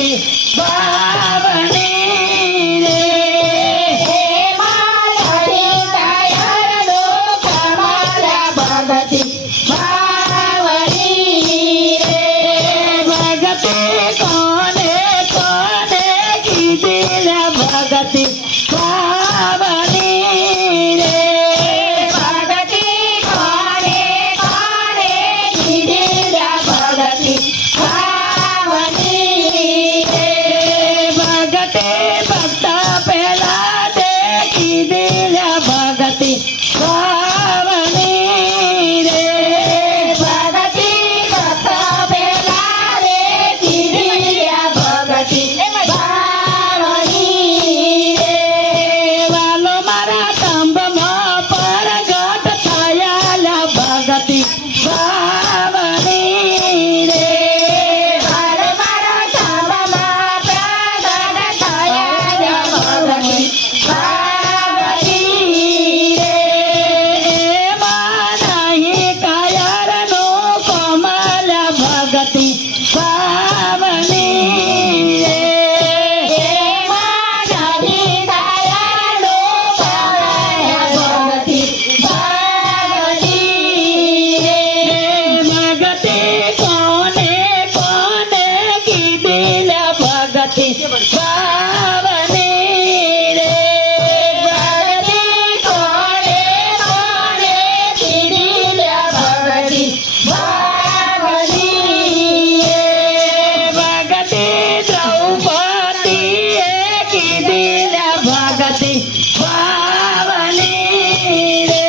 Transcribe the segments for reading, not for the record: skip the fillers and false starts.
भगति बावनी रे भगति बावनी रे भगति कोने कोने की दिल भगति बावनी रे भगति कोने कोने की दिल भगति बावनी रे भगति भक्त पहला देखी दिल भगति बावनी रे भगति भक्त पहला देखी दिल भगति बावनी रे वालो मारा तंब में परगट थयाला भगति बावनी रे वालो मारा तंब में परगट थयाला भगति बावनी रे मानाही कायर नो कोमल भगति बावनी रे मानाही कायर नो कोमल भगति बावनी रे भगति कोने कोने की दिल भगति बावनी रे भगति कोने कोने की दिल भगति बावनी रे भगति द्रौपदी की दिल भगति बावनी रे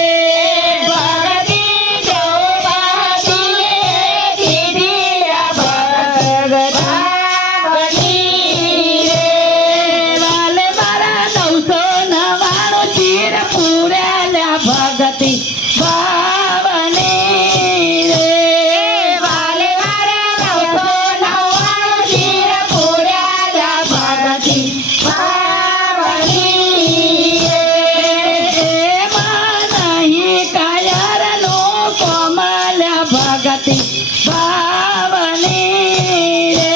भगति द्रौपदी की दिल भगति बावनी रे वाले मारा 999 चीर पूरेला भगति बावनी रे वाले मारा 999 चीर पूरेला भगति बावनी रे मानाही कायर नो कोमल भगति बावनी रे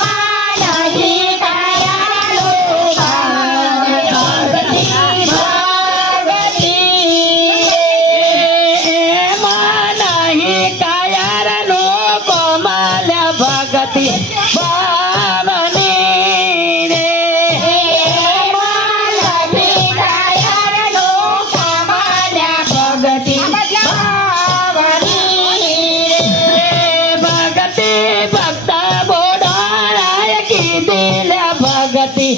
मानाही कायर नो कोमल भगति बावनी रे मानाही कायर नो कोमल भगति बावनी रे मानाही कायर नो कोमल भगति बावनी रे भगति भक्त बोडाराय की दिल भगति